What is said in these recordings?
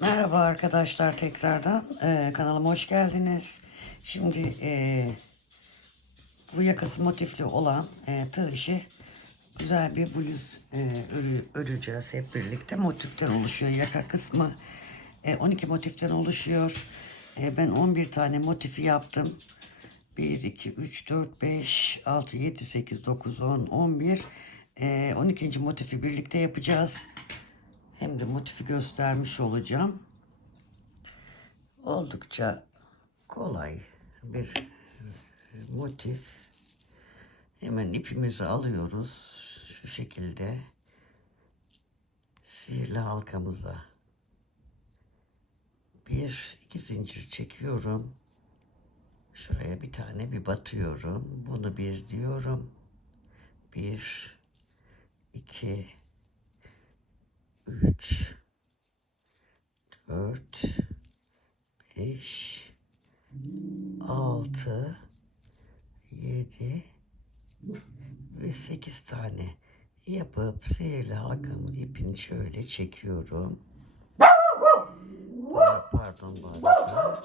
Merhaba arkadaşlar tekrardan kanalıma hoş geldiniz. Şimdi bu yakası motifli olan tığ işi güzel bir bluz öreceğiz hep birlikte. Motiften oluşuyor yaka kısmı. 12 motiften oluşuyor. Ben 11 tane motifi yaptım. 1, 2, 3, 4, 5, 6, 7, 8, 9, 10, 11. 12. motifi birlikte yapacağız. Hem de motifi göstermiş olacağım. Oldukça kolay bir motif. Hemen ipimizi alıyoruz. Şu şekilde sihirli halkamıza iki zincir çekiyorum. Şuraya bir tane batıyorum. Bunu bir diyorum. 1, 2, 3, 4, 5, 6, 7 ve 8 tane yapıp sihirli halkamın ipini şöyle çekiyorum. Pardon bu arada.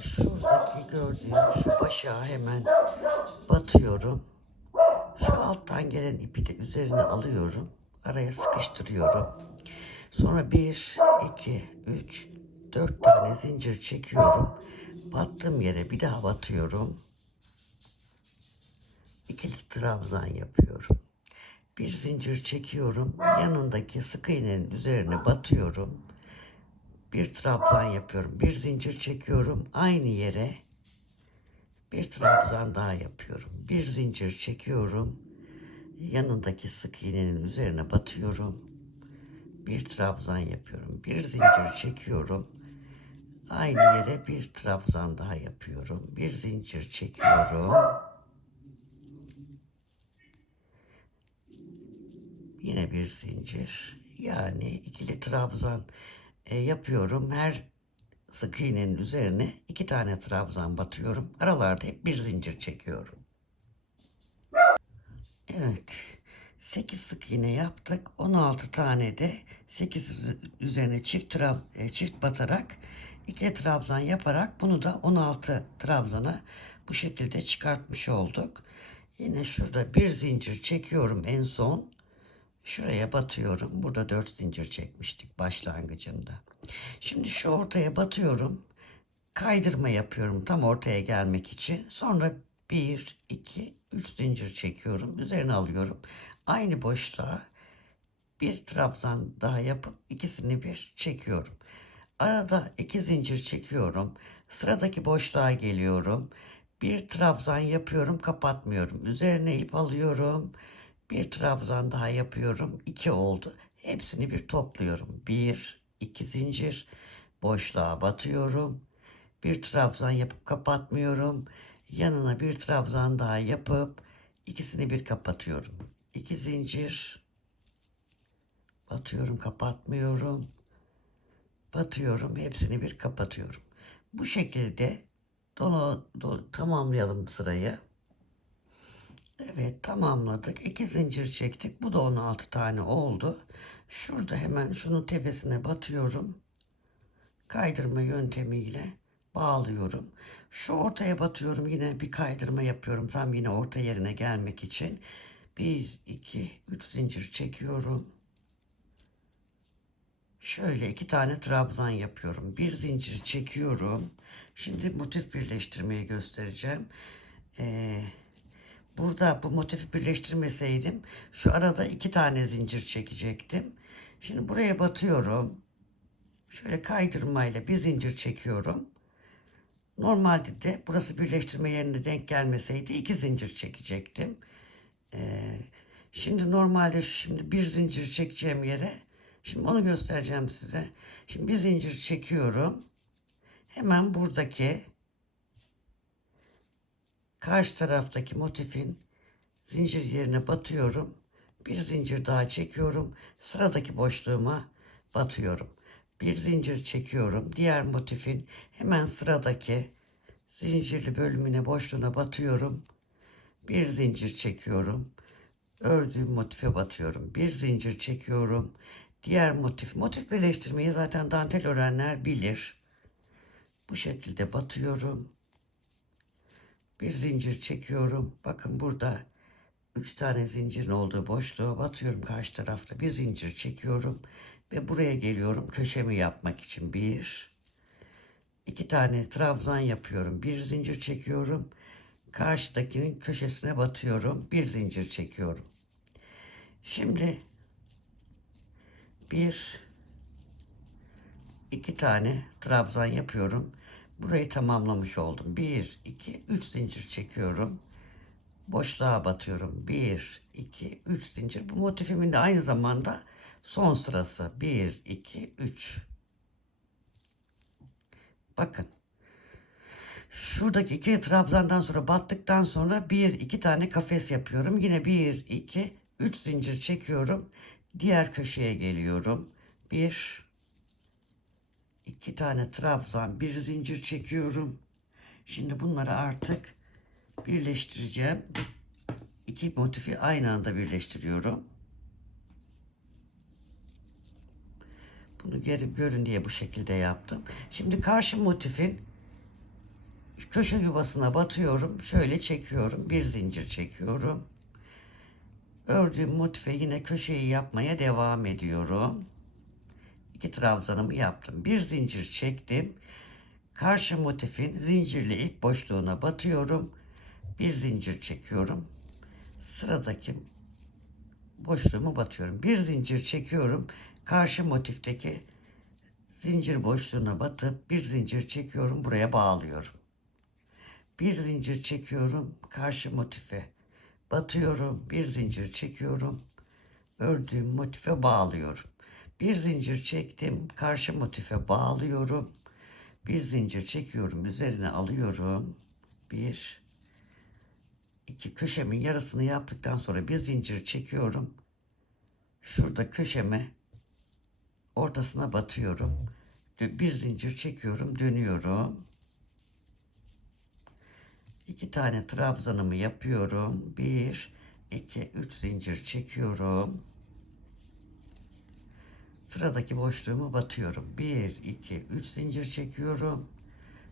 Şuradaki gördüğüm şu başa hemen batıyorum. Şu alttan gelen ipi de üzerine alıyorum. Araya sıkıştırıyorum. Sonra 1, 2, 3, 4 tane zincir çekiyorum. Battığım yere bir daha batıyorum. İkili trabzan yapıyorum. Bir zincir çekiyorum. Yanındaki sık iğnenin üzerine batıyorum. Bir trabzan yapıyorum. Bir zincir çekiyorum. Aynı yere bir trabzan daha yapıyorum. Bir zincir çekiyorum. Yanındaki sık iğnenin üzerine batıyorum. Bir trabzan yapıyorum. Bir zincir çekiyorum. Aynı yere bir trabzan daha yapıyorum. Bir zincir çekiyorum. Yine bir zincir. Yani ikili trabzan yapıyorum. Her sık iğnenin üzerine 2 tane trabzan batıyorum. Aralarda hep bir zincir çekiyorum. Evet. 8 sık iğne yaptık. 16 tane de 8 üzerine çift batarak ikili trabzan yaparak bunu da 16 trabzana bu şekilde çıkartmış olduk. Yine şurada bir zincir çekiyorum en son. Şuraya batıyorum. Burada 4 zincir çekmiştik başlangıcında. Şimdi şu ortaya batıyorum. Kaydırma yapıyorum tam ortaya gelmek için. Sonra 1, 2, 3 zincir çekiyorum. Üzerine alıyorum. Aynı boşluğa bir trabzan daha yapıp ikisini bir çekiyorum. Arada 2 zincir çekiyorum. Sıradaki boşluğa geliyorum. Bir trabzan yapıyorum, kapatmıyorum. Üzerine ip alıyorum. Bir trabzan daha yapıyorum. 2 oldu. Hepsini bir topluyorum. 1, 2 zincir boşluğa batıyorum. Bir trabzan yapıp kapatmıyorum. Yanına bir trabzan daha yapıp ikisini bir kapatıyorum. 2 zincir batıyorum, kapatmıyorum. Batıyorum, hepsini bir kapatıyorum. Bu şekilde tamamlayalım sırayı. Evet, tamamladık. 2 zincir çektik. Bu da 16 tane oldu. Şurada hemen şunun tepesine batıyorum. Kaydırma yöntemiyle bağlıyorum. Şu ortaya batıyorum. Yine bir kaydırma yapıyorum. Tam yine orta yerine gelmek için. 1, 2, 3 zincir çekiyorum. Şöyle 2 tane trabzan yapıyorum. Bir zincir çekiyorum. Şimdi motif birleştirmeyi göstereceğim. Burada bu motifi birleştirmeseydim şu arada 2 tane zincir çekecektim. Şimdi buraya batıyorum. Şöyle kaydırmayla bir zincir çekiyorum. Normalde de burası birleştirme yerine denk gelmeseydi 2 zincir çekecektim. Şimdi normalde bir zincir çekeceğim yere şimdi onu göstereceğim size. Şimdi bir zincir çekiyorum. Hemen buradaki karşı taraftaki motifin zincir yerine batıyorum. Bir zincir daha çekiyorum. Sıradaki boşluğuma batıyorum. Bir zincir çekiyorum. Diğer motifin hemen sıradaki zincirli bölümüne boşluğuna batıyorum. Bir zincir çekiyorum. Ördüğüm motife batıyorum. Bir zincir çekiyorum. Diğer motif birleştirmeyi zaten dantel örenler bilir. Bu şekilde batıyorum. Bir zincir çekiyorum. Bakın burada 3 tane zincirin olduğu boşluğa batıyorum karşı tarafta. Bir zincir çekiyorum ve buraya geliyorum köşemi yapmak için. 2 tane trabzan yapıyorum. Bir zincir çekiyorum. Karşıdakinin köşesine batıyorum. Bir zincir çekiyorum. Şimdi 2 tane trabzan yapıyorum. Burayı tamamlamış oldum. 1, 2, 3 zincir çekiyorum. Boşluğa batıyorum. 1, 2, 3 zincir. Bu motifimin de aynı zamanda son sırası. 1, 2, 3. Bakın. Şuradaki iki trabzandan sonra battıktan sonra 1, 2 tane kafes yapıyorum. Yine 1, 2, 3 zincir çekiyorum. Diğer köşeye geliyorum. 1, 2 tane trabzan, bir zincir çekiyorum. Şimdi bunları artık birleştireceğim. İki motifi aynı anda birleştiriyorum. Bunu geri görün diye bu şekilde yaptım. Şimdi karşı motifin köşe yuvasına batıyorum. Şöyle çekiyorum. Bir zincir çekiyorum. Ördüğüm motife yine köşeyi yapmaya devam ediyorum. 2 trabzanımı yaptım. Bir zincir çektim. Karşı motifin zincirli ilk boşluğuna batıyorum. Bir zincir çekiyorum. Sıradaki boşluğumu batıyorum. Bir zincir çekiyorum. Karşı motifteki zincir boşluğuna batıp bir zincir çekiyorum. Buraya bağlıyorum. Bir zincir çekiyorum. Karşı motife batıyorum. Bir zincir çekiyorum. Ördüğüm motife bağlıyorum. Bir zincir çektim. Karşı motife bağlıyorum. Bir zincir çekiyorum. Üzerine alıyorum. 1, 2 köşemin yarısını yaptıktan sonra bir zincir çekiyorum. Şurada köşeme ortasına batıyorum. Bir zincir çekiyorum. Dönüyorum. 2 tane trabzanımı yapıyorum. 1, 2, 3 zincir çekiyorum. Sıradaki boşluğumu batıyorum. 1, 2, 3 zincir çekiyorum.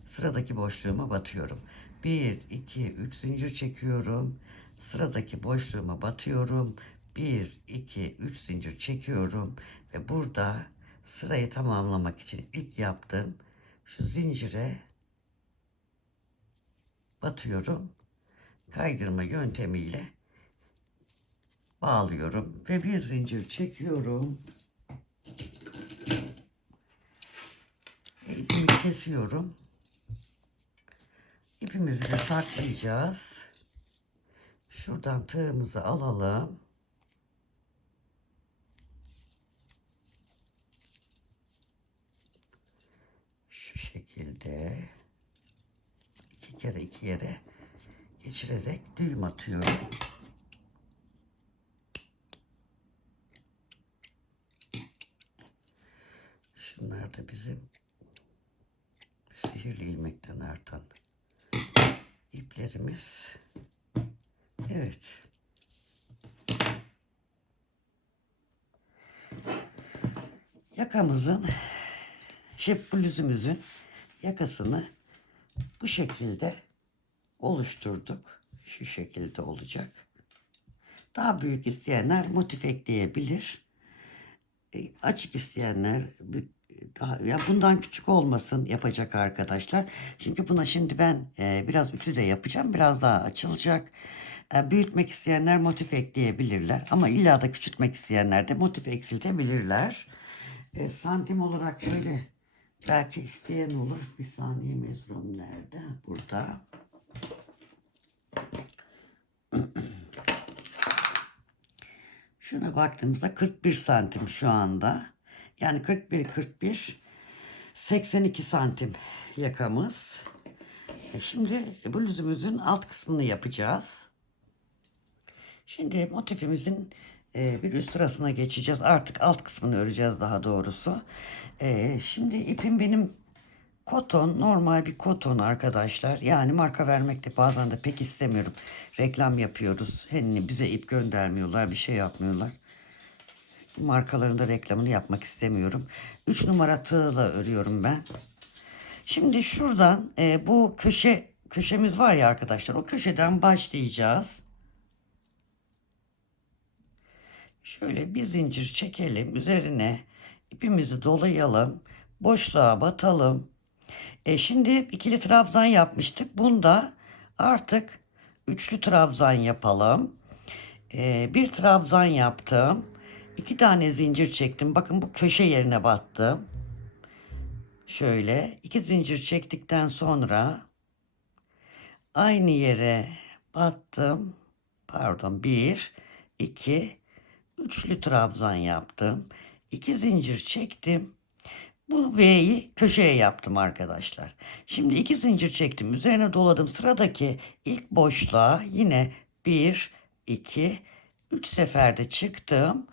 Sıradaki boşluğuma batıyorum. 1, 2, 3 zincir çekiyorum. Sıradaki boşluğuma batıyorum. 1, 2, 3 zincir çekiyorum. Ve burada sırayı tamamlamak için ilk yaptığım şu zincire batıyorum. Kaydırma yöntemiyle bağlıyorum. Ve bir zincir çekiyorum. İpimi kesiyorum. İpimizi de saklayacağız. Şuradan tığımızı alalım. Şu şekilde 2 kere 2 yere geçirerek düğüm atıyorum. Şunlar da bizim sihirli ilmekten artan iplerimiz. Evet. Yakamızın, bluzumuzun yakasını bu şekilde oluşturduk. Şu şekilde olacak. Daha büyük isteyenler motif ekleyebilir. Açık isteyenler daha, ya bundan küçük olmasın yapacak arkadaşlar. Çünkü buna şimdi ben biraz ütü de yapacağım. Biraz daha açılacak. Büyütmek isteyenler motif ekleyebilirler. Ama illa da küçültmek isteyenler de motif eksiltebilirler. Santim olarak şöyle belki isteyen olur. Bir saniye, mezurum nerede? Burada. Şuna baktığımızda 41 santim şu anda. Yani 41, 82 santim yakamız. Şimdi bluzumuzun alt kısmını yapacağız. Şimdi motifimizin bir üst sırasına geçeceğiz. Artık alt kısmını öreceğiz daha doğrusu. Şimdi ipim benim koton, normal bir koton arkadaşlar. Yani marka vermekte bazen de pek istemiyorum. Reklam yapıyoruz. Bize ip göndermiyorlar, bir şey yapmıyorlar. markaların da reklamını yapmak istemiyorum. 3 numara tığla örüyorum ben. Şimdi şuradan bu köşemiz var ya arkadaşlar, o köşeden başlayacağız. Şöyle bir zincir çekelim, üzerine ipimizi dolayalım, boşluğa batalım. Şimdi ikili trabzan yapmıştık. Bunda artık üçlü trabzan yapalım. Bir trabzan yaptım. 2 tane zincir çektim. Bakın bu köşe yerine battım. Şöyle 2 zincir çektikten sonra aynı yere battım. Pardon, 1, 2, üçlü trabzan yaptım. 2 zincir çektim. Bu V'yi köşeye yaptım arkadaşlar. Şimdi 2 zincir çektim. Üzerine doladım. Sıradaki ilk boşluğa yine 1, 2, 3 seferde çıktım.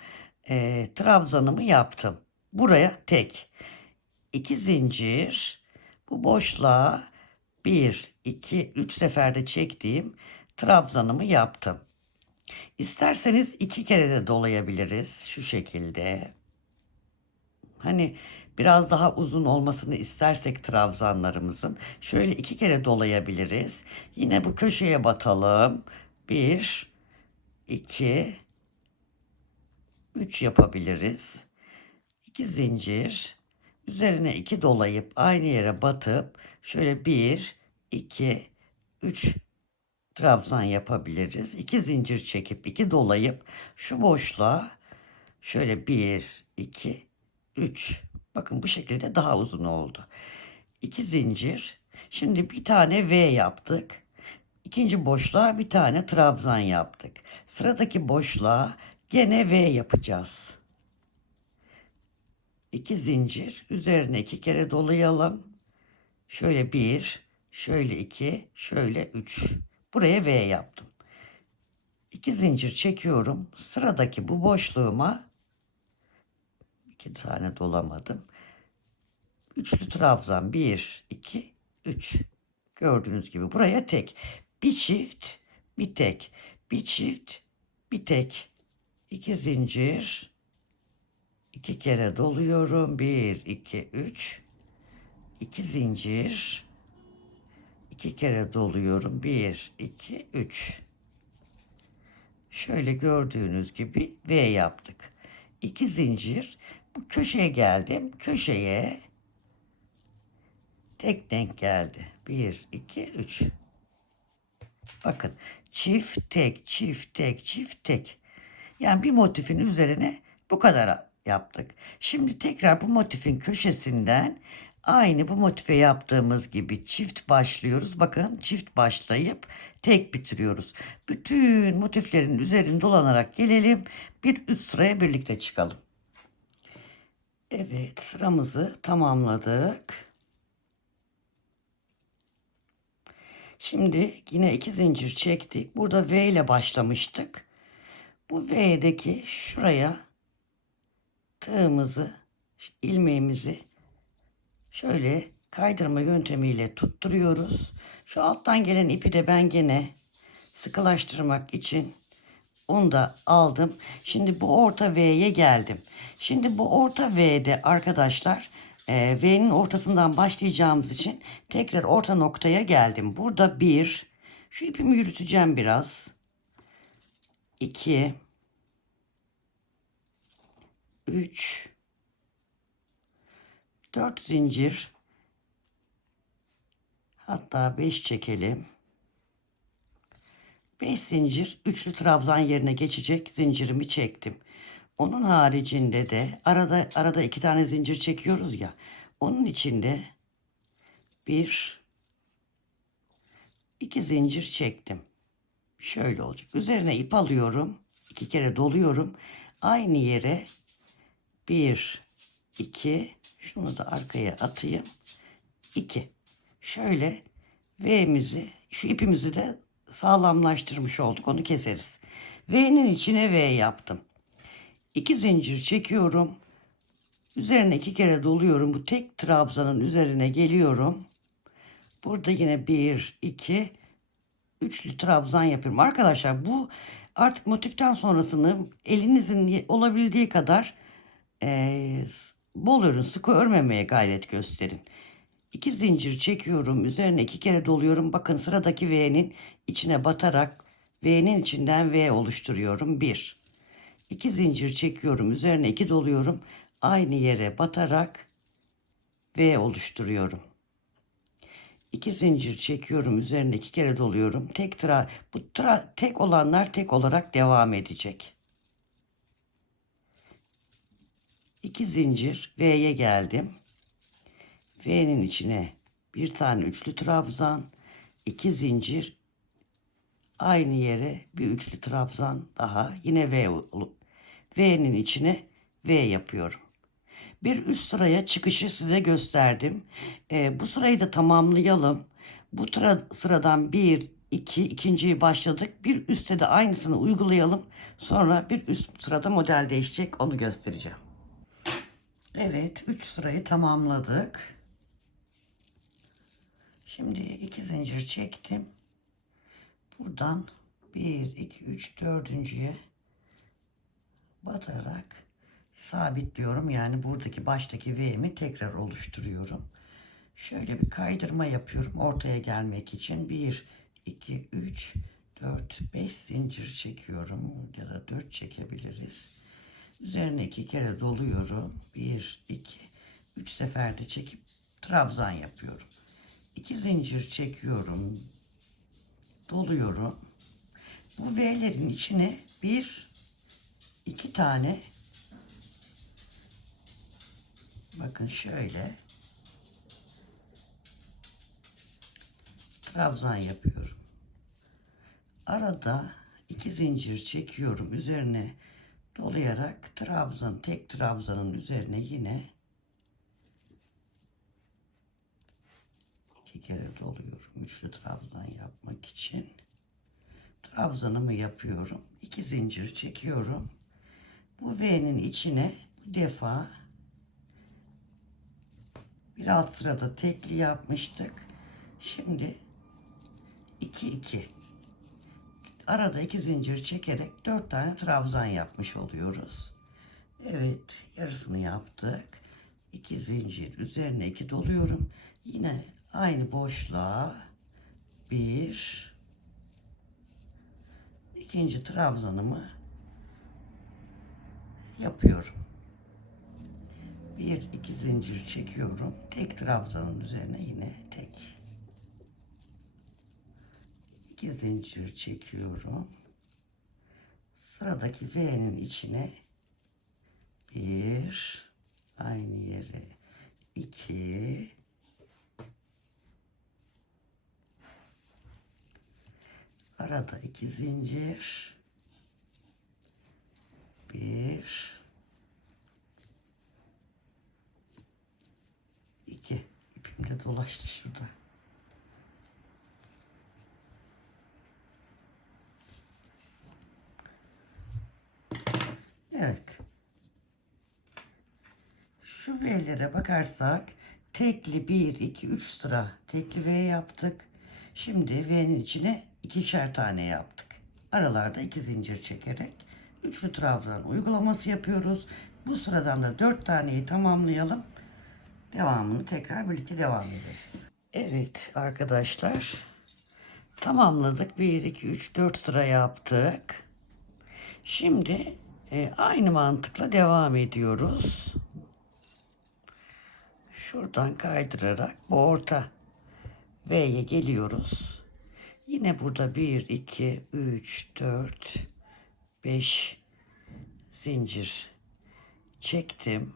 Trabzanımı yaptım. Buraya tek. 2 zincir. Bu boşluğa 1, 2, 3 seferde çektiğim trabzanımı yaptım. İsterseniz 2 kere de dolayabiliriz. Şu şekilde. Hani biraz daha uzun olmasını istersek trabzanlarımızın şöyle 2 kere dolayabiliriz. Yine bu köşeye batalım. 1, 2, 3 yapabiliriz. 2 zincir. Üzerine 2 dolayıp aynı yere batıp şöyle 1, 2, 3 trabzan yapabiliriz. 2 zincir çekip 2 dolayıp şu boşluğa şöyle 1, 2, 3. Bakın bu şekilde daha uzun oldu. 2 zincir. Şimdi bir tane V yaptık. İkinci boşluğa bir tane trabzan yaptık. Sıradaki boşluğa gene V yapacağız. 2 zincir. Üzerine 2 kere dolayalım. Şöyle 1, şöyle 2, şöyle 3. Buraya V yaptım. 2 zincir çekiyorum. Sıradaki bu boşluğuma 2 tane dolamadım. Üçlü trabzan 1, 2, 3. Gördüğünüz gibi buraya tek. Bir çift, bir tek. Bir çift, bir tek. 2 zincir. 2 kere doluyorum. 1, 2, 3. 2 zincir. 2 kere doluyorum. 1, 2, 3. Şöyle gördüğünüz gibi V yaptık. 2 zincir. Bu köşeye geldim. Köşeye tek denk geldi. 1, 2, 3. Bakın çift tek, çift tek, çift tek. Yani bir motifin üzerine bu kadar yaptık. Şimdi tekrar bu motifin köşesinden aynı bu motife yaptığımız gibi çift başlıyoruz. Bakın çift başlayıp tek bitiriyoruz. Bütün motiflerin üzerinde dolanarak gelelim. Bir üst sıraya birlikte çıkalım. Evet, sıramızı tamamladık. Şimdi yine 2 zincir çektik. Burada V ile başlamıştık. Bu V'deki şuraya tığımızı, ilmeğimizi şöyle kaydırma yöntemiyle tutturuyoruz. Şu alttan gelen ipi de ben gene sıkılaştırmak için onu da aldım. Şimdi bu orta V'ye geldim. Şimdi bu orta V'de arkadaşlar V'nin ortasından başlayacağımız için tekrar orta noktaya geldim. Burada bir, şu ipimi yürüteceğim biraz. 2, 3, 4 zincir, hatta 5 çekelim. 5 zincir üçlü trabzan yerine geçecek zincirimi çektim. Onun haricinde de arada 2 tane zincir çekiyoruz ya. Onun içinde 1, 2 zincir çektim. Şöyle olacak. Üzerine ip alıyorum. 2 kere doluyorum. Aynı yere 1, 2, şunu da arkaya atayım. 2. Şöyle V'mizi, şu ipimizi de sağlamlaştırmış olduk. Onu keseriz. V'nin içine V yaptım. 2 zincir çekiyorum. Üzerine 2 kere doluyorum. Bu tek trabzanın üzerine geliyorum. Burada yine 1, 2, üçlü trabzan yapıyorum. Arkadaşlar bu Artık motiften sonrasını elinizin olabildiği kadar bol örün, sıkı örmemeye gayret gösterin. 2 zincir çekiyorum. Üzerine 2 kere doluyorum. Bakın sıradaki V'nin içine batarak V'nin içinden V oluşturuyorum. 1. 2 zincir çekiyorum. Üzerine 2 doluyorum. Aynı yere batarak V oluşturuyorum. 2 zincir çekiyorum. Üzerine 2 kere doluyorum. Tek olanlar tek olarak devam edecek. 2 zincir V'ye geldim. V'nin içine bir tane üçlü trabzan, 2 zincir, aynı yere bir üçlü trabzan daha, yine V'nin içine V yapıyorum. Bir üst sıraya çıkışı size gösterdim. Bu sırayı da tamamlayalım. Bu sıradan ikinciyi başladık. Bir üstte de aynısını uygulayalım. Sonra bir üst sırada model değişecek, onu göstereceğim. Evet, 3 sırayı tamamladık. Şimdi 2 zincir çektim. Buradan 1, 2, 3, dördüncüye batarak sabitliyorum. Yani buradaki baştaki V'mi tekrar oluşturuyorum. Şöyle bir kaydırma yapıyorum ortaya gelmek için. 1, 2, 3, 4, 5 zincir çekiyorum. Ya da 4 çekebiliriz. Üzerine 2 kere doluyorum. 1, 2, 3 seferde çekip trabzan yapıyorum. 2 zincir çekiyorum. Doluyorum. Bu V'lerin içine iki tane, bakın şöyle trabzan yapıyorum. Arada 2 zincir çekiyorum. Üzerine dolayarak tek trabzanın üzerine yine 2 kere doluyorum. Üçlü trabzan yapmak için. Trabzanımı yapıyorum. 2 zincir çekiyorum. Bu V'nin içine bu defa bir alt sırada tekli yapmıştık. Şimdi 2 2. Arada 2 zincir çekerek 4 tane trabzan yapmış oluyoruz. Evet, yarısını yaptık. 2 zincir üzerine 2 doluyorum. Yine aynı boşluğa ikinci trabzanımı yapıyorum. 1 2 zincir çekiyorum. Tek trabzanın üzerine yine tek. 2 zincir çekiyorum. Sıradaki V'nin içine aynı yere 2, arada 2 zincir, 2, ipim de dolaştı şurada. Evet. Şu V'lere bakarsak tekli 1, 2, 3 sıra tekli V yaptık. Şimdi V'nin içine ikişer tane yaptık. Aralarda 2 zincir çekerek üçlü trabzan uygulaması yapıyoruz. Bu sıradan da 4 taneyi tamamlayalım. Devamını tekrar birlikte devam ederiz. Evet arkadaşlar. Tamamladık. 1, 2, 3, 4 sıra yaptık. Şimdi aynı mantıkla devam ediyoruz. Şuradan kaydırarak bu orta V'ye geliyoruz. Yine burada 1, 2, 3, 4, 5 zincir çektim.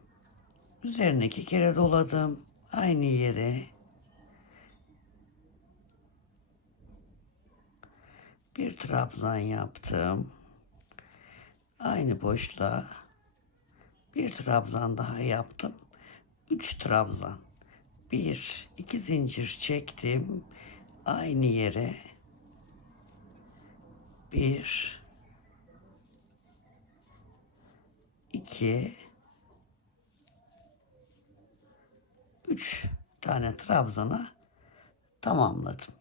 Üzerine 2 kere doladım. Aynı yere bir trabzan yaptım. Aynı boşluğa bir trabzan daha yaptım. 3 trabzan. 1, 2 zincir çektim. Aynı yere 1, 2, 3 tane trabzana tamamladım.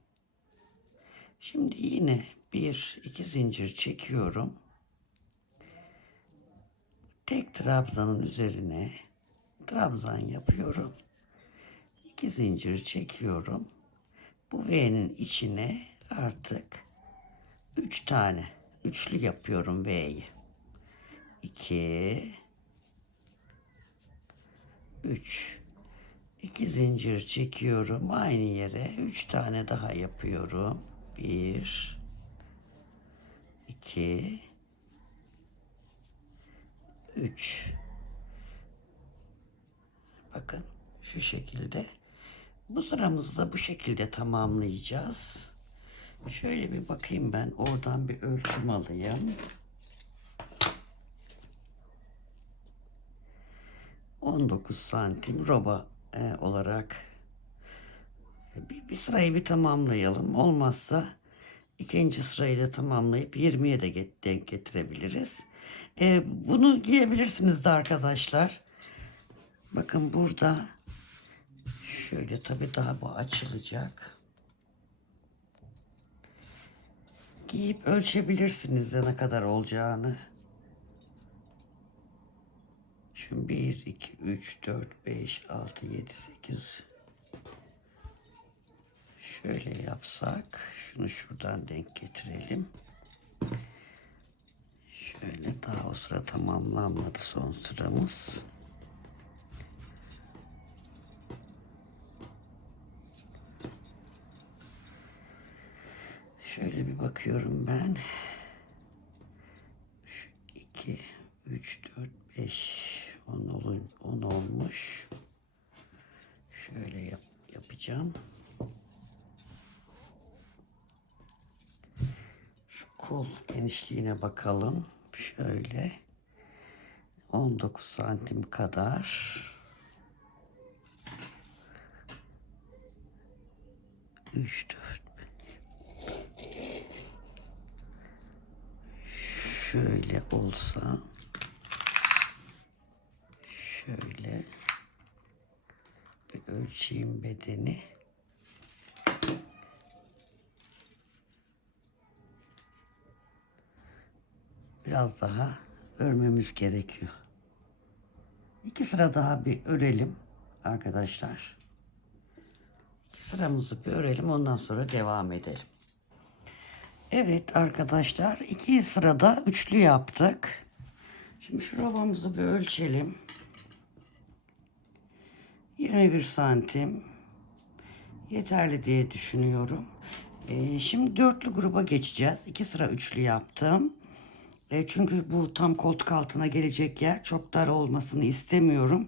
Şimdi yine Bir, iki zincir çekiyorum. Tek trabzanın üzerine trabzan yapıyorum. 2 zincir çekiyorum. Bu V'nin içine artık 3 tane üçlü yapıyorum V'yi. 2 3 2 zincir çekiyorum. Aynı yere 3 tane daha yapıyorum. 1 2 3. Bakın şu şekilde. Bu sıramızı da bu şekilde tamamlayacağız. Şöyle bir bakayım, ben oradan bir ölçüm alayım. 19 santim roba olarak bir sırayı bir tamamlayalım. Olmazsa ikinci sırayı da tamamlayıp 20'ye de denk getirebiliriz. Bunu giyebilirsiniz de arkadaşlar. Bakın burada şöyle, tabii daha bu açılacak. Giyip ölçebilirsiniz de ne kadar olacağını. Şimdi 1, 2, 3, 4, 5, 6, 7, 8. Şöyle yapsak. Şunu şuradan denk getirelim. Şöyle, daha o sıra tamamlanmadı son sıramız. Şöyle bir bakıyorum ben. 2, 3, 4, 5, 10 olmuş. Şöyle yapacağım. Şu kol genişliğine bakalım. Şöyle 19 santim kadar. 3, 4. Şöyle olsa, şöyle bir ölçeyim bedeni. Biraz daha örmemiz gerekiyor. 2 sıra daha bir örelim arkadaşlar. 2 sıramızı bir örelim, ondan sonra devam edelim. Evet arkadaşlar, 2 sırada üçlü yaptık. Şimdi şu robamızı bir ölçelim. 21 santim yeterli diye düşünüyorum. Şimdi dörtlü gruba geçeceğiz. 2 sıra üçlü yaptım. Çünkü bu tam koltuk altına gelecek yer çok dar olmasını istemiyorum.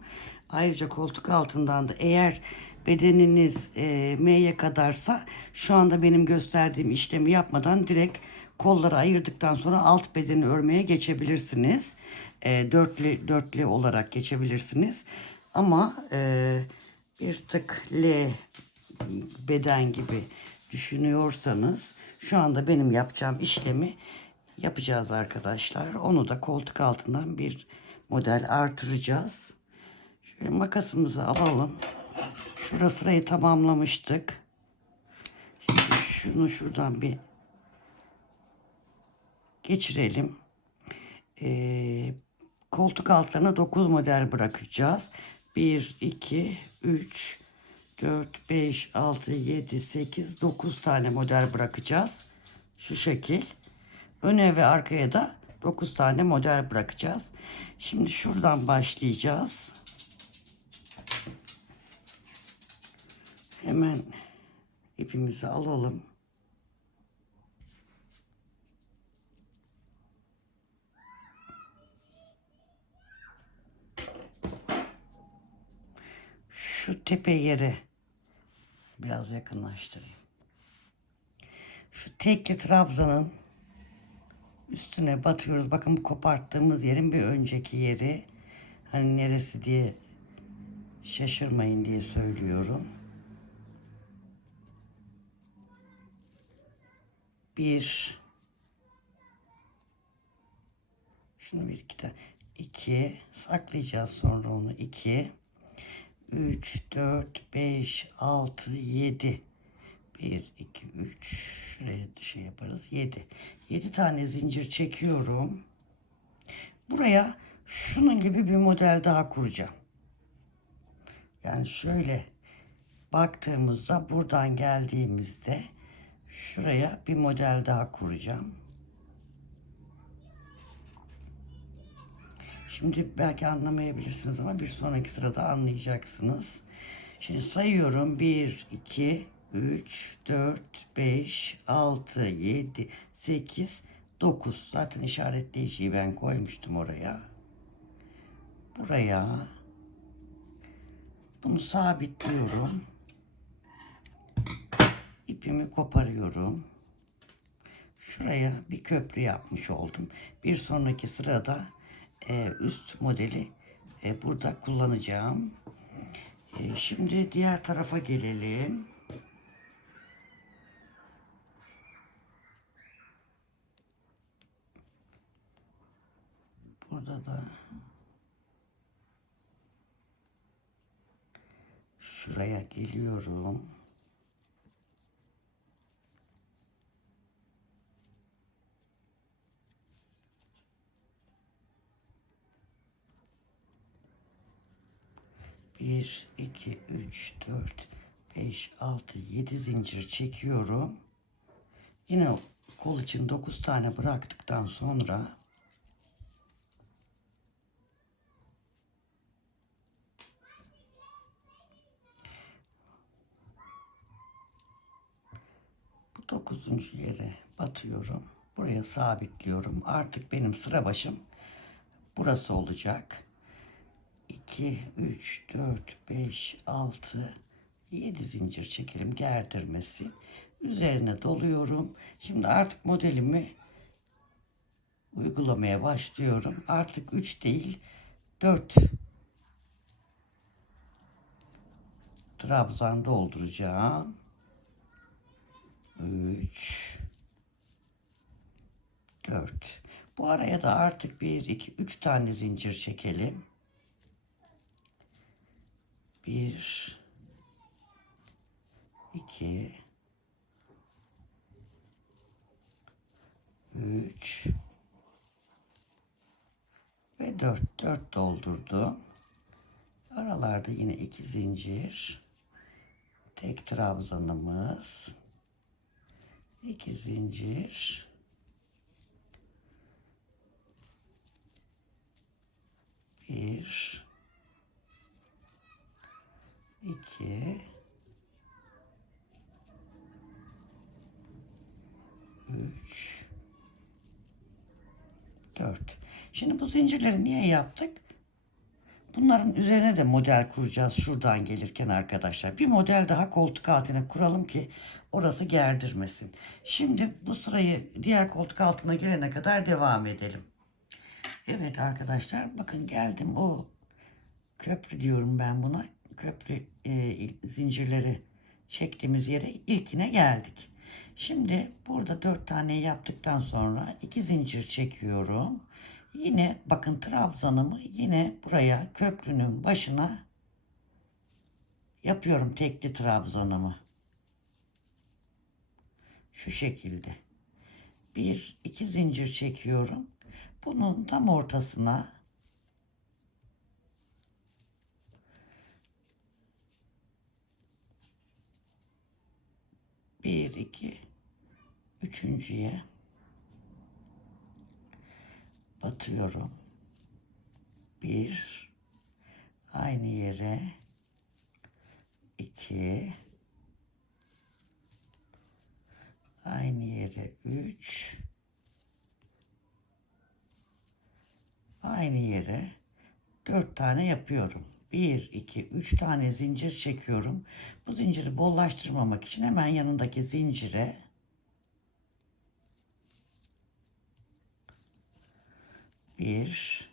Ayrıca koltuk altından da, eğer bedeniniz M'ye kadarsa, şu anda benim gösterdiğim işlemi yapmadan direkt kolları ayırdıktan sonra alt bedeni örmeye geçebilirsiniz. Dörtlü olarak geçebilirsiniz. Ama bir tık L beden gibi düşünüyorsanız, şu anda benim yapacağım işlemi yapacağız arkadaşlar. Onu da koltuk altından bir model artıracağız. Şöyle makasımızı alalım. Şurada sırayı tamamlamıştık. Şimdi şunu şuradan bir geçirelim. Koltuk altlarına 9 model bırakacağız. 1, 2, 3, 4, 5, 6, 7, 8, 9 tane model bırakacağız. Şu şekil. Öne ve arkaya da 9 tane model bırakacağız. Şimdi şuradan başlayacağız. Hemen ipimizi alalım. Şu tepe yere biraz yakınlaştırayım. Şu tekli trabzanın üstüne batıyoruz. Bakın, bu koparttığımız yerin bir önceki yeri. Hani neresi diye şaşırmayın diye söylüyorum. Bir. Şunu bir iki tane. 2. Saklayacağız sonra onu. 2. 3, 4, 5, 6, 7. Bir, iki, üç. Şuraya şey yaparız. 7. 7 tane zincir çekiyorum. Buraya şunun gibi bir model daha kuracağım. Yani şöyle baktığımızda buradan geldiğimizde şuraya bir model daha kuracağım. Şimdi belki anlamayabilirsiniz ama bir sonraki sırada anlayacaksınız. Şimdi sayıyorum. 1, 2, 3, 4, 5, 6, 7, 8, 9. Zaten işaretleyiciyi ben koymuştum oraya. Buraya bunu sabitliyorum. İpimi koparıyorum. Şuraya bir köprü yapmış oldum. Bir sonraki sırada üst modeli burada kullanacağım. Şimdi diğer tarafa gelelim. Burada da şuraya geliyorum. Bir, iki, üç, dört, beş, altı, 7 zincir çekiyorum. Yine kol için 9 tane bıraktıktan sonra bu 9. yere batıyorum. Buraya sabitliyorum. Artık benim sıra başım burası olacak. 2, 3, 4, 5, 6, 7 zincir çekelim gerdirmesi. Üzerine doluyorum. Şimdi artık modelimi uygulamaya başlıyorum. Artık 3 değil 4 trabzan dolduracağım. 3, 4. Bu araya da artık 1, 2, 3 tane zincir çekelim. 1, 2, 3 ve 4. 4 doldurdum. Aralarda yine 2 zincir. Tek trabzanımız. 2 zincir. 1, 2, 3, 4. Şimdi bu zincirleri niye yaptık? Bunların üzerine de model kuracağız şuradan gelirken arkadaşlar. Bir model daha koltuk altına kuralım ki orası gerdirmesin. Şimdi bu sırayı diğer koltuk altına gelene kadar devam edelim. Evet arkadaşlar, bakın geldim o köprü diyorum ben buna. Köprü zincirleri çektiğimiz yere ilkine geldik. Şimdi burada 4 tane yaptıktan sonra 2 zincir çekiyorum. Yine bakın trabzanımı yine buraya köprünün başına yapıyorum, tekli trabzanımı. Şu şekilde. 1, 2 zincir çekiyorum. Bunun tam ortasına bir, iki, üçüncüye batıyorum. Bir, aynı yere 2, aynı yere 3, aynı yere 4 tane yapıyorum. 1, 2, 3 tane zincir çekiyorum. Bu zinciri bollaştırmamak için hemen yanındaki zincire bir,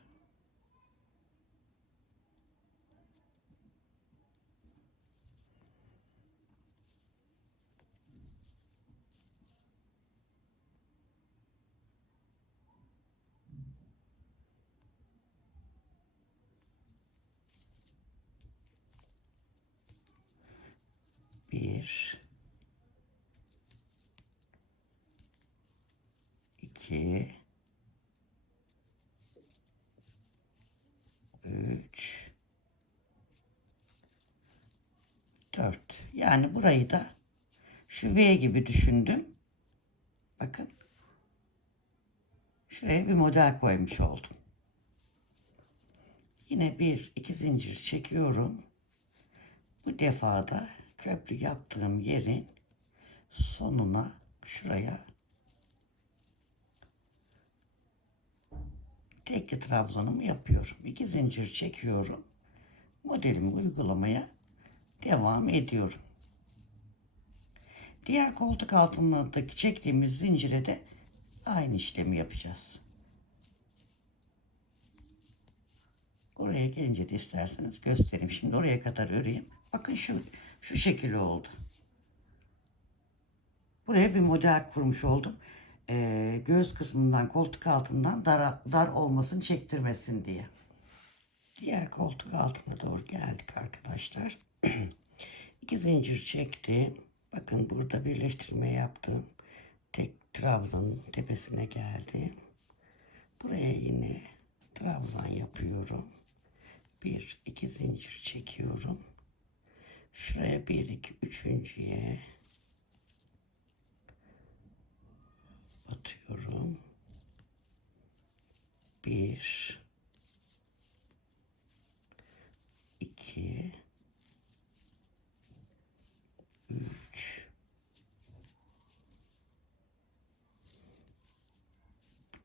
bir, 2, 3, 4. Yani burayı da şu V gibi düşündüm. Bakın. Şuraya bir model koymuş oldum. Yine bir iki zincir çekiyorum. Bu defa da köprü yaptığım yerin sonuna şuraya tekli trabzanımı yapıyorum. 2 zincir çekiyorum. Modelimi uygulamaya devam ediyorum. Diğer koltuk altındaki çektiğimiz zincire de aynı işlemi yapacağız. Oraya gelince de isterseniz göstereyim. Şimdi oraya kadar öreyim. Bakın şu şekil oldu. Buraya bir model kurmuş oldum. Göğüs kısmından, koltuk altından dar olmasını çektirmesin diye. Diğer koltuk altına doğru geldik arkadaşlar. 2 zincir çektim. Bakın burada birleştirme yaptım. Tek trabzanın tepesine geldim. Buraya yine trabzan yapıyorum. 1 2 zincir çekiyorum. Şuraya 1 2 üçüncüye batıyorum. 1 2 3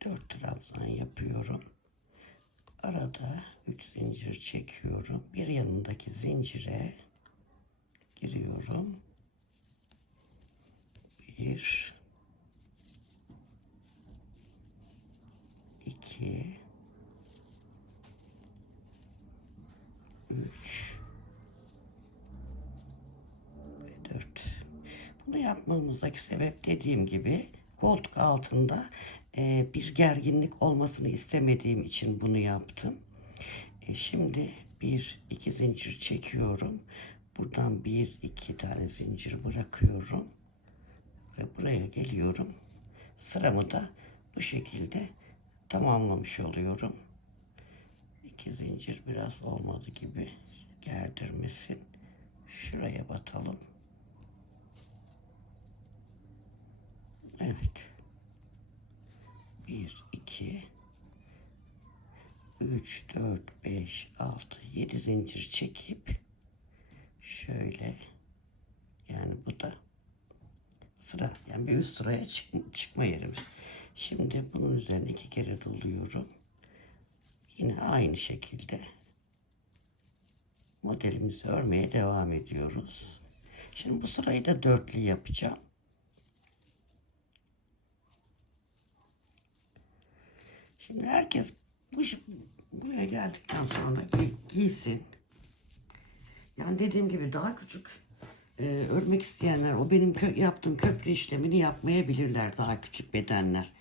4 trabzan yapıyorum. Arada 3 zincir çekiyorum. Bir yanındaki zincire giriyorum. 1 2 3 ve 4. Bunu yapmamızdaki sebep dediğim gibi koltuk altında bir gerginlik olmasını istemediğim için bunu yaptım. Şimdi 1 2 zincir çekiyorum. Buradan 1 2 tane zincir bırakıyorum ve buraya geliyorum. Sıramı da bu şekilde tamamlamış oluyorum. 2 zincir biraz olmadı gibi, gerdirmesin. Şuraya batalım. Evet. 1 2 3 4 5 6 7 zincir çekip şöyle, yani bu da sıra, yani bir üst sıraya çıkma yerimiz. Şimdi bunun üzerine 2 kere doluyorum. Yine aynı şekilde modelimizi örmeye devam ediyoruz. Şimdi bu sırayı da dörtlü yapacağım. Şimdi herkes buraya geldikten sonra giysin. Yani dediğim gibi daha küçük örmek isteyenler o benim yaptığım köprü işlemini yapmayabilirler, daha küçük bedenler.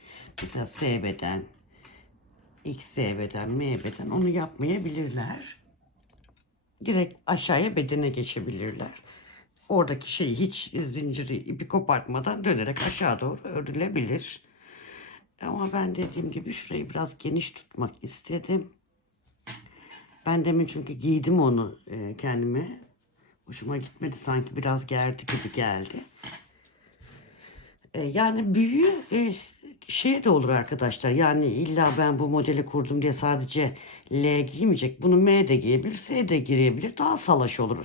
Mesela S beden, X beden, M beden onu yapmayabilirler. Direkt aşağıya bedene geçebilirler. Oradaki şeyi hiç zinciri ipi kopartmadan dönerek aşağı doğru örülebilir. Ama ben dediğim gibi şurayı biraz geniş tutmak istedim. Ben demin çünkü giydim onu kendime. Hoşuma gitmedi, sanki biraz gerdi gibi geldi. Yani büyüğü şey de olur arkadaşlar. Yani illa ben bu modeli kurdum diye sadece L giymeyecek. Bunu M de giyebilir, S de giyebilir. Daha salaş olur.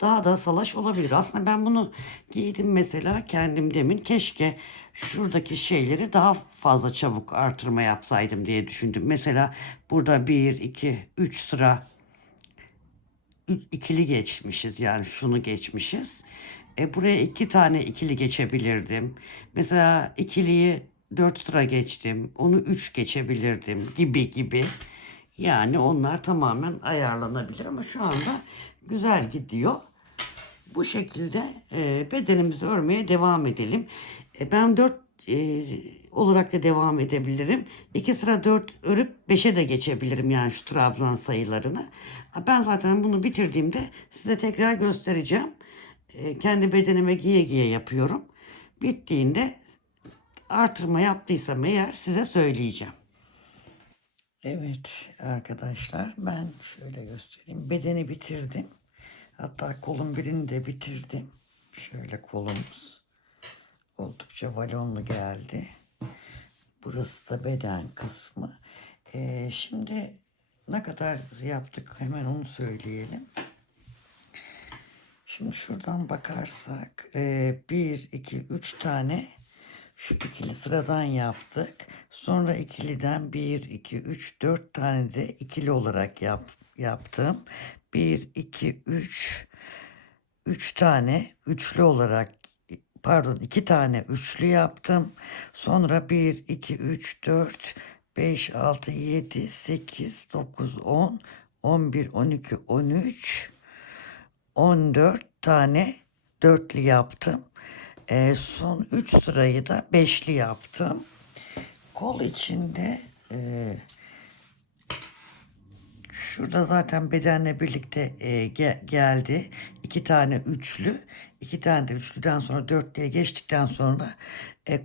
Daha da salaş olabilir. Aslında ben bunu giydim mesela kendim demin. Keşke şuradaki şeyleri daha fazla çabuk artırma yapsaydım diye düşündüm. Mesela burada 1, 2, 3 sıra ikili geçmişiz, yani şunu geçmişiz. Buraya 2 tane ikili geçebilirdim. Mesela ikiliyi 4 sıra geçtim. Onu 3 geçebilirdim gibi. Yani onlar tamamen ayarlanabilir ama şu anda güzel gidiyor. Bu şekilde bedenimizi örmeye devam edelim. Ben 4 olarak da devam edebilirim. 2 sıra 4 örüp 5'e de geçebilirim, yani şu trabzan sayılarını. Ben zaten bunu bitirdiğimde size tekrar göstereceğim. Kendi bedenime giye giye yapıyorum. Bittiğinde Artırma yaptıysam eğer size söyleyeceğim. Evet arkadaşlar, ben şöyle göstereyim. Bedeni bitirdim. Hatta kolun birini de bitirdim. Şöyle kolumuz oldukça balonlu geldi. Burası da beden kısmı. Şimdi ne kadar yaptık hemen onu söyleyelim. Şimdi şuradan bakarsak 1, 2, 3 tane şu ikili sıradan yaptık. Sonra ikiliden 1, 2, 3, 4 tane de ikili olarak yaptım. 1, 2, 3, 3 tane üçlü olarak, pardon, 2 tane üçlü yaptım. Sonra 1, 2, 3, 4, 5, 6, 7, 8, 9, 10, 11, 12, 13, 14 tane dörtlü yaptım. Son 3 sırayı da beşli yaptım. Kol içinde şurada zaten bedenle birlikte geldi. 2 tane üçlü. 2 tane de üçlüden sonra dörtlüye geçtikten sonra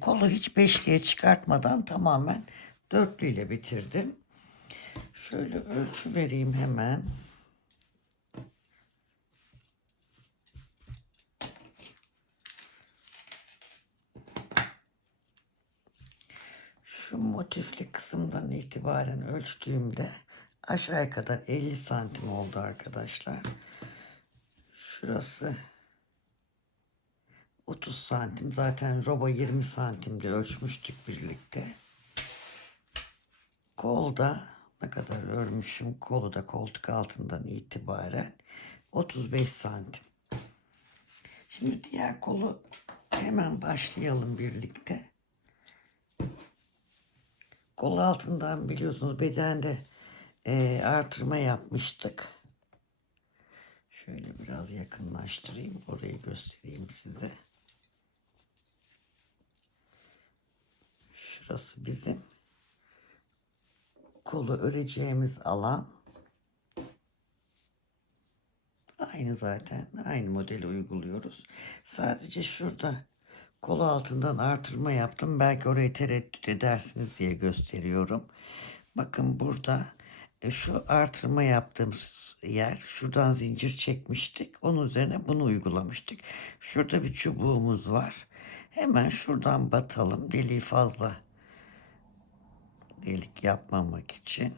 kolu hiç beşliye çıkartmadan tamamen dörtlüyle bitirdim. Şöyle ölçü vereyim hemen. Şu motifli kısımdan itibaren ölçtüğümde aşağıya kadar 50 santim oldu arkadaşlar. Şurası 30 santim. Zaten roba 20 santimde ölçmüştük birlikte. Kolda ne kadar örmüşüm? Kolu da koltuk altından itibaren 35 santim. Şimdi diğer kolu hemen başlayalım birlikte. Kol altından biliyorsunuz bedende artırma yapmıştık. Şöyle biraz yakınlaştırayım. Orayı göstereyim size. Şurası bizim kolu öreceğimiz alan. Aynı zaten. Aynı modeli uyguluyoruz. Sadece şurada kol altından artırma yaptım. Belki orayı tereddüt edersiniz diye gösteriyorum. Bakın burada şu artırma yaptığımız yer, şuradan zincir çekmiştik. Onun üzerine bunu uygulamıştık. Şurada bir çubuğumuz var. Hemen şuradan batalım. Deliği fazla delik yapmamak için.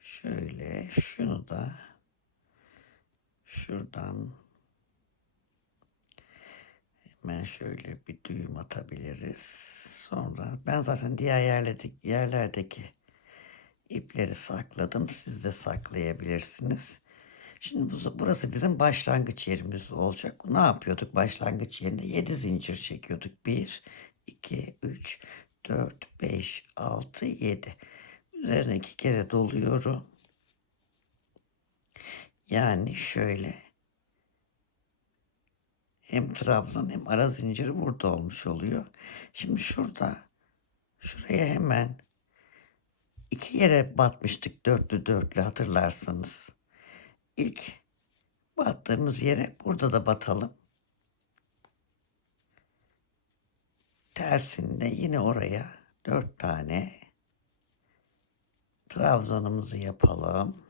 Şöyle şunu da şuradan hemen şöyle bir düğüm atabiliriz. Sonra ben zaten diğer yerlerdeki ipleri sakladım. Siz de saklayabilirsiniz. Şimdi burası bizim başlangıç yerimiz olacak. Ne yapıyorduk başlangıç yerinde? 7 zincir çekiyorduk. 1, 2, 3, 4, 5, 6, 7. Üzerine 2 kere doluyorum. Yani şöyle. Hem trabzan hem ara zinciri burada olmuş oluyor. Şimdi şuraya hemen 2 yere batmıştık dörtlü dörtlü, hatırlarsanız. İlk battığımız yere burada da batalım. Tersinde yine oraya 4 tane trabzanımızı yapalım.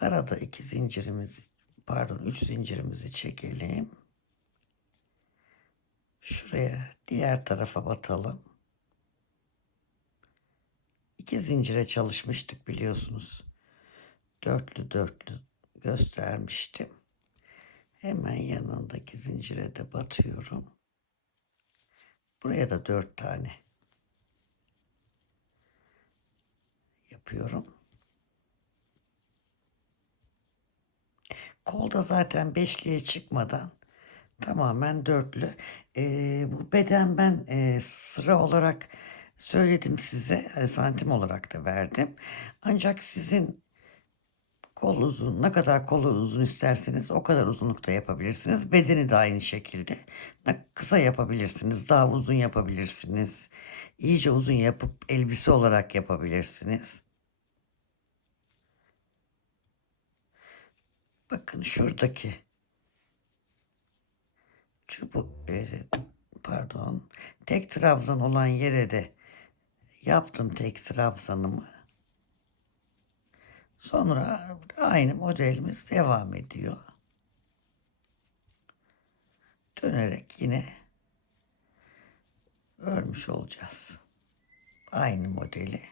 Arada 2 zincirimizi, pardon 3 zincirimizi çekelim. Şuraya diğer tarafa batalım. 2 zincire çalışmıştık biliyorsunuz. Dörtlü dörtlü göstermiştim. Hemen yanındaki zincire de batıyorum. Buraya da 4 tane yapıyorum. Kolda zaten beşliğe çıkmadan tamamen dörtlü. Bu beden ben sıra olarak söyledim size. Hani santim olarak da verdim. Ancak sizin kol uzun, ne kadar kolu uzun isterseniz o kadar uzunlukta yapabilirsiniz. Bedeni de aynı şekilde. Kısa yapabilirsiniz, daha uzun yapabilirsiniz. İyice uzun yapıp elbise olarak yapabilirsiniz. Bakın şuradaki çubuk, pardon, tek trabzan olan yere de yaptım tek trabzanımı. Sonra aynı modelimiz devam ediyor. Dönerek yine örmüş olacağız. Aynı modeli.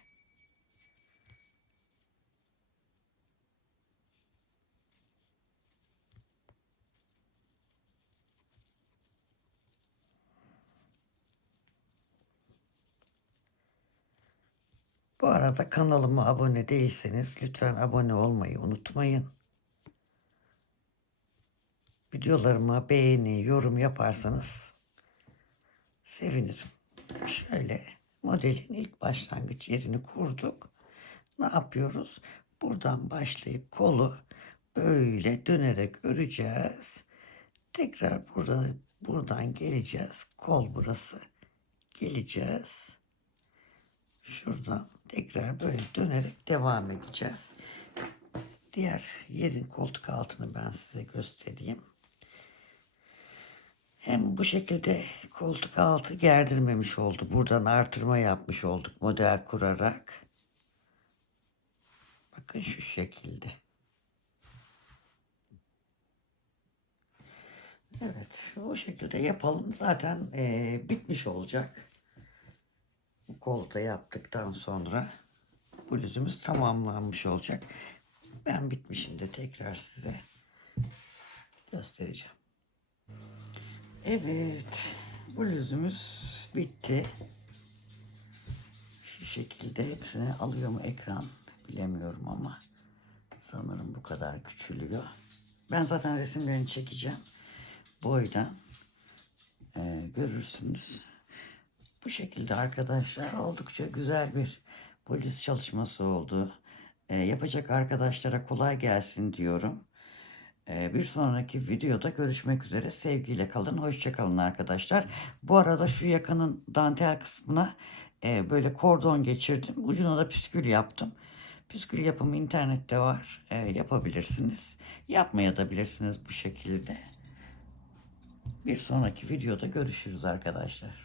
Bu arada kanalıma abone değilseniz lütfen abone olmayı unutmayın. Videolarıma beğeni, yorum yaparsanız sevinirim. Şöyle modelin ilk başlangıç yerini kurduk. Ne yapıyoruz? Buradan başlayıp kolu böyle dönerek öreceğiz. Tekrar buradan geleceğiz. Kol burası. Geleceğiz. Şuradan tekrar böyle dönerek devam edeceğiz. Diğer yerin koltuk altını ben size göstereyim. Hem bu şekilde koltuk altı gerdirmemiş oldu. Buradan artırma yapmış olduk model kurarak. Bakın şu şekilde. Evet, o şekilde yapalım. Zaten bitmiş olacak. Bu kolu da yaptıktan sonra bluzumuz tamamlanmış olacak. Ben bitmişim de tekrar size göstereceğim. Evet, bluzumuz bitti. Şu şekilde hepsini alıyor mu ekran bilemiyorum ama sanırım bu kadar küçülüyor. Ben zaten resimlerini çekeceğim. Boydan görürsünüz. Bu şekilde arkadaşlar oldukça güzel bir polis çalışması oldu. Yapacak arkadaşlara kolay gelsin diyorum. Bir sonraki videoda görüşmek üzere. Sevgiyle kalın. Hoşça kalın arkadaşlar. Bu arada şu yakanın dantel kısmına böyle kordon geçirdim. Ucuna da püskül yaptım. Püskül yapımı internette var. Yapabilirsiniz. Yapmaya da bilirsiniz bu şekilde. Bir sonraki videoda görüşürüz arkadaşlar.